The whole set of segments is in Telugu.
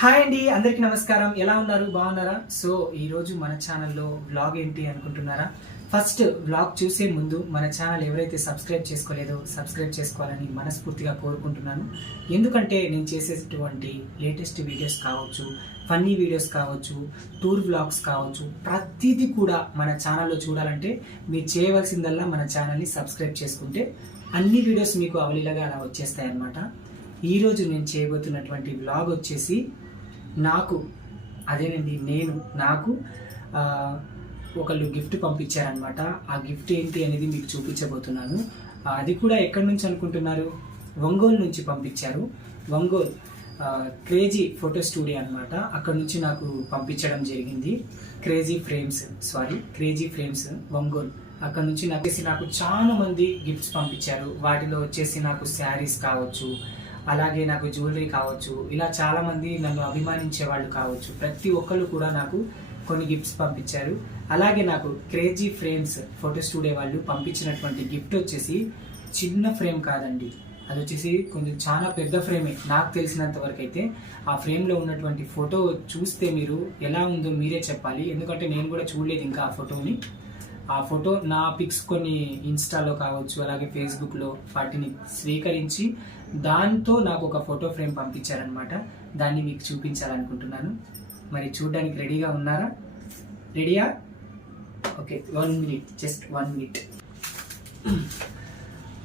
హాయ్ అండి అందరికీ నమస్కారం. ఎలా ఉన్నారు? బాగున్నారా? సో ఈ రోజు మన ఛానల్లో వ్లాగ్ ఏంటి అనుకుంటున్నారా? ఫస్ట్ వ్లాగ్ చూసే ముందు మన ఛానల్ ఎవరైతే సబ్స్క్రైబ్ చేసుకోలేదో సబ్స్క్రైబ్ చేసుకోవాలని మనస్ఫూర్తిగా కోరుకుంటున్నాను. ఎందుకంటే నేను చేసేటువంటి లేటెస్ట్ వీడియోస్ కావచ్చు ఫన్నీ వీడియోస్ కావచ్చు టూర్ వ్లాగ్స్ కావచ్చు ప్రతిదీ కూడా మన ఛానల్లో చూడాలంటే మీరు చేయవలసిందల్లా మన ఛానల్ని సబ్స్క్రైబ్ చేసుకుంటే అన్ని వీడియోస్ మీకు అవలీలగా అలా వచ్చేస్తాయి అన్నమాట ఈరోజు నేను చేయబోతున్నటువంటి వ్లాగ్ వచ్చేసి నాకు అదేనండి నేను నాకు ఒకళ్ళు గిఫ్ట్ పంపించారనమాట ఆ గిఫ్ట్ ఏంటి అనేది మీకు చూపించబోతున్నాను. అది కూడా ఎక్కడి నుంచి అనుకుంటున్నారు? ఒంగోలు నుంచి పంపించారు. ఒంగోలు క్రేజీ ఫోటో స్టూడియో అనమాట అక్కడ నుంచి నాకు పంపించడం జరిగింది. Crazy frames sorry crazy frames Ongole. అక్కడ నుంచి నాకు నాకు చాలా మంది గిఫ్ట్స్ పంపించారు. వాటిలో వచ్చేసి నాకు శారీస్ కావచ్చు అలాగే నాకు జ్యువెలరీ కావచ్చు ఇలా చాలామంది నన్ను అభిమానించే వాళ్ళు కావచ్చు ప్రతి ఒక్కళ్ళు కూడా నాకు కొన్ని గిఫ్ట్స్ పంపించారు. అలాగే నాకు క్రేజీ ఫ్రేమ్స్ ఫోటో స్టూడియో వాళ్ళు పంపించినటువంటి గిఫ్ట్ వచ్చేసి చిన్న ఫ్రేమ్ కాదండి. అది వచ్చేసి కొంచెం చాలా పెద్ద ఫ్రేమే నాకు తెలిసినంత వరకు అయితే ఆ ఫ్రేమ్లో ఉన్నటువంటి ఫోటో చూస్తే మీరు ఎలా ఉందో మీరే చెప్పాలి. ఎందుకంటే నేను కూడా చూడలేదు ఇంకా ఆ ఫోటోని ఆ ఫోటో నా పిక్స్ కొన్ని ఇన్స్టాలో కావచ్చు అలాగే ఫేస్బుక్లో వాటిని స్వీకరించి దాంతో నాకు ఒక ఫోటో ఫ్రేమ్ పంపించారనమాట దాన్ని మీకు చూపించాలనుకుంటున్నాను. మరి చూడడానికి రెడీగా ఉన్నారా? రెడీయా? Okay one minute just one minute.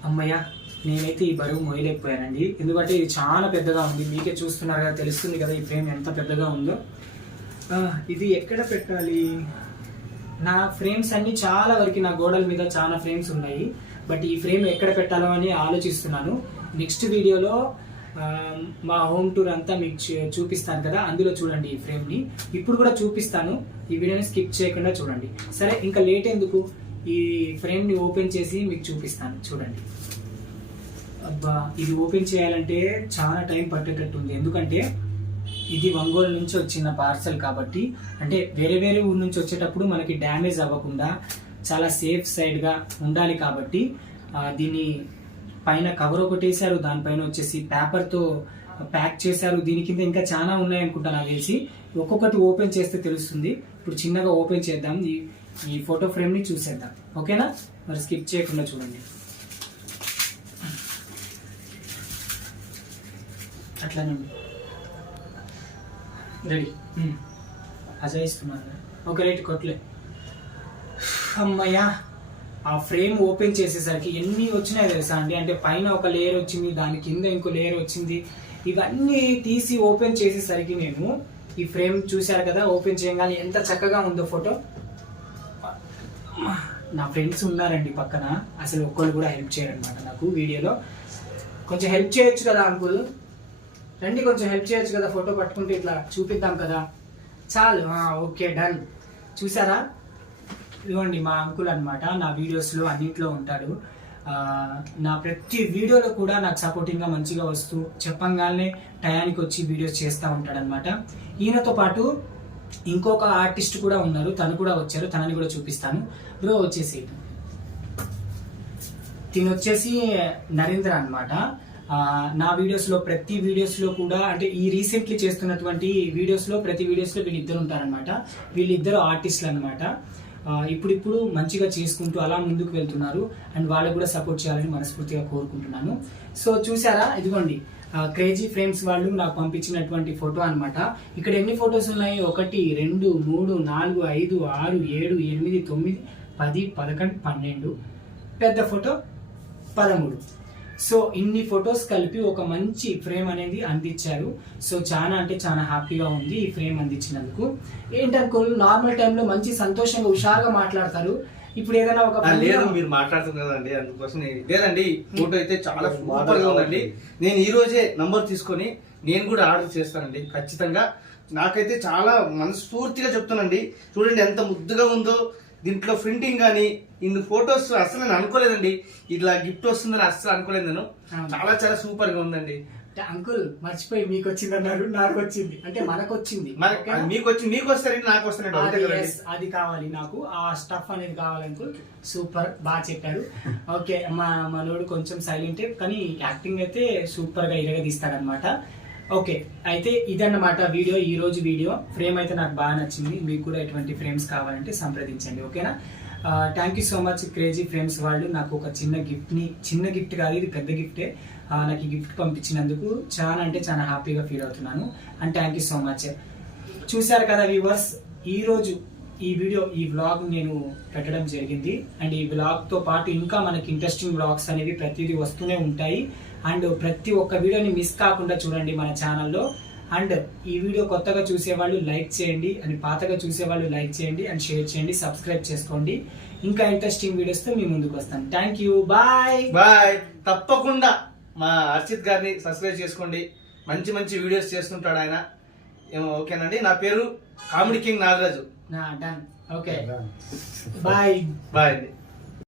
అమ్మయ్యా నేనైతే ఈ బరువు మోయలేకపోయానండి. ఎందుకంటే ఇది చాలా పెద్దగా ఉంది. మీకే చూస్తున్నారు కదా తెలుస్తుంది కదా ఈ ఫ్రేమ్ ఎంత పెద్దగా ఉందో. ఇది ఎక్కడ పెట్టాలి? నా ఫ్రేమ్స్ అన్ని చాలా వరకు నా గోడల మీద చాలా ఫ్రేమ్స్ ఉన్నాయి. బట్ ఈ ఫ్రేమ్ ఎక్కడ పెట్టాలో అని ఆలోచిస్తున్నాను. నెక్స్ట్ వీడియోలో మా హోమ్ టూర్ అంతా మీకు చూపిస్తాను కదా. అందులో చూడండి ఈ ఫ్రేమ్ని. ఇప్పుడు కూడా చూపిస్తాను. ఈ వీడియోని స్కిప్ చేయకుండా చూడండి. సరే ఇంకా లేట్ ఎందుకు? ఈ ఫ్రేమ్ని ఓపెన్ చేసి మీకు చూపిస్తాను. చూడండి. అబ్బా ఇది ఓపెన్ చేయాలంటే చాలా టైం పట్టేటట్టు ఉంది ఎందుకంటే ఇది ఒంగోలు నుంచి వచ్చిన పార్సల్ కాబట్టి అంటే వేరే వేరే ఊరు నుంచి వచ్చేటప్పుడు మనకి డ్యామేజ్ అవ్వకుండా చాలా సేఫ్ సైడ్గా ఉండాలి కాబట్టి దీని దీన్ని పైన కవర్ ఒకటి వేసారు దానిపైన వచ్చేసి పేపర్తో ప్యాక్ చేశారు. దీని కింద ఇంకా చాలా ఉన్నాయి అనుకుంటా నాకు తెలిసి ఒక్కొక్కటి ఓపెన్ చేస్తే తెలుస్తుంది. ఇప్పుడు చిన్నగా ఓపెన్ చేద్దాం. ఈ ఈ ఫోటో ఫ్రేమ్ని చూసేద్దాం. ఓకేనా? మరి స్కిప్ చేయకుండా చూడండి. అట్లానే ఉంది. రెడీ. అజయిస్తున్నాను ఒక రేట్ కొట్లే. అమ్మయ్యా ఆ ఫ్రేమ్ ఓపెన్ చేసేసరికి ఎన్ని వచ్చినాయి తెలుసా అండి? అంటే పైన ఒక లేయర్ వచ్చింది దాని కింద ఇంకో లేయర్ వచ్చింది. ఇవన్నీ తీసి ఓపెన్ చేసేసరికి నేను ఈ ఫ్రేమ్ చూశారు కదా ఓపెన్ చేయగానే ఎంత చక్కగా ఉందో ఫోటో. నా ఫ్రెండ్స్ ఉన్నారండి పక్కన. అసలు ఒక్కళ్ళు కూడా హెల్ప్ చేయరనమాట నాకు వీడియోలో. కొంచెం హెల్ప్ చేయొచ్చు కదా అంకుల్? రండి కొంచెం హెల్ప్ చేయొచ్చు కదా ఫోటో పట్టుకుంటే ఇట్లా చూపిద్దాం కదా. చాలు. ఓకే డన్ చూసారా? ఇదిగోండి మా అంకుల్ అనమాట నా వీడియోస్లో అన్నింటిలో ఉంటాడు. నా ప్రతి వీడియోలో కూడా నాకు సపోర్టింగ్గా మంచిగా వస్తూ చెప్పంగానే టయానికి వచ్చి వీడియోస్ చేస్తూ ఉంటాడనమాట ఈయనతో పాటు ఇంకొక ఆర్టిస్ట్ కూడా ఉన్నారు. తను కూడా వచ్చారు. తనని కూడా చూపిస్తాను. బ్రో వచ్చేసి తిని వచ్చేసి నరేంద్ర అనమాట నా వీడియోస్లో ప్రతి వీడియోస్లో కూడా అంటే ఈ రీసెంట్లీ చేస్తున్నటువంటి వీడియోస్లో ప్రతి వీడియోస్లో వీళ్ళిద్దరు ఉంటారనమాట వీళ్ళిద్దరు ఆర్టిస్టులు అనమాట ఇప్పుడిప్పుడు మంచిగా చేసుకుంటూ అలా ముందుకు వెళ్తున్నారు. అండ్ వాళ్ళకు కూడా సపోర్ట్ చేయాలని మనస్ఫూర్తిగా కోరుకుంటున్నాను. సో చూసారా ఇదిగోండి. క్రేజీ ఫ్రేమ్స్ వాళ్ళు నాకు పంపించినటువంటి ఫోటో అనమాట ఇక్కడ ఎన్ని ఫొటోస్ ఉన్నాయి? ఒకటి రెండు మూడు నాలుగు ఐదు ఆరు ఏడు ఎనిమిది తొమ్మిది పది పదకొండు పన్నెండు. పెద్ద ఫోటో పదమూడు. సో ఇన్ని ఫొటోస్ కలిపి ఒక మంచి ఫ్రేమ్ అనేది అందించారు. సో చాలా అంటే చాలా హ్యాపీగా ఉంది ఈ ఫ్రేమ్ అందించినందుకు. ఏంటనుకో నార్మల్ టైంలో మంచి సంతోషంగా హుషారుగా మాట్లాడతారు. ఇప్పుడు ఏదైనా ఒక లేదు మీరు మాట్లాడుతున్నారు కదండి అందుకోసం లేదండి ఫోటో అయితే చాలా సూపర్గా ఉందండి. నేను ఈ రోజే నంబర్ తీసుకొని నేను కూడా ఆర్డర్ చేస్తానండి ఖచ్చితంగా. నాకైతే చాలా మనస్ఫూర్తిగా చెప్తానండి. చూడండి ఎంత ముద్దుగా ఉందో దీంట్లో ప్రింటింగ్ కానీ ఇన్ని ఫొటోస్ అసలు నేను అనుకోలేదండి. ఇట్లా గిఫ్ట్ వస్తుందని అస్సలు అనుకోలేదు నేను. చాలా చాలా సూపర్గా ఉందండి. అంకుల్ మర్చిపోయి మీకు వచ్చింది అన్నారు నాకు వచ్చింది అంటే మనకు వచ్చింది? మీకు వచ్చి మీకు వస్తారండి నాకు వస్తారండి అది కావాలి నాకు. ఆ స్టఫ్ అనేది కావాలి అంకుల్ సూపర్ బాగా చెప్పారు. ఓకే మా మనోడు కొంచెం సైలెంట్ కానీ యాక్టింగ్ అయితే సూపర్గా ఇరగదీస్తాడనమాట ఓకే అయితే ఇదన్నమాట వీడియో ఈ రోజు వీడియో. ఫ్రేమ్ అయితే నాకు బాగా నచ్చింది. మీకు కూడా ఎటువంటి ఫ్రేమ్స్ కావాలంటే సంప్రదించండి ఓకేనా? Thank you so much crazy frames వాళ్ళు. నాకు ఒక చిన్న గిఫ్ట్ని చిన్న గిఫ్ట్ కాదు ఇది పెద్ద గిఫ్టే నాకు ఈ గిఫ్ట్ పంపించినందుకు చాలా అంటే చాలా హ్యాపీగా ఫీల్ అవుతున్నాను. And thank you so much చూశారు కదా వ్యూవర్స్ ఈరోజు ఈ వీడియో ఈ వ్లాగ్ నేను పెట్టడం జరిగింది. అండ్ ఈ వ్లాగ్తో పాటు ఇంకా మనకి ఇంట్రెస్టింగ్ వ్లాగ్స్ అనేవి ప్రతిదీ వస్తూనే ఉంటాయి. అండ్ ప్రతి ఒక్క వీడియోని మిస్ కాకుండా చూడండి మన ఛానల్లో అండ్ ఈ వీడియో కొత్తగా చూసే వాళ్ళు లైక్ చేయండి అండ్ పాతగా చూసే వాళ్ళు లైక్ చేయండి అండ్ షేర్ చేయండి సబ్స్క్రైబ్ చేసుకోండి. ఇంకా ఇంట్రెస్టింగ్ వీడియోస్తో మీ ముందుకు వస్తాను థ్యాంక్ యూ బాయ్ బాయ్ తప్పకుండా మా అర్చిత్ గారిని సబ్స్క్రైబ్ చేసుకోండి. మంచి మంచి వీడియోస్ చేస్తుంటాడు ఆయన. ఏమో ఓకేనండి? నా పేరు కామెడీ కింగ్ నాగరాజు. నా డన్ ఓకే బాయ్ బాయ్ అండి.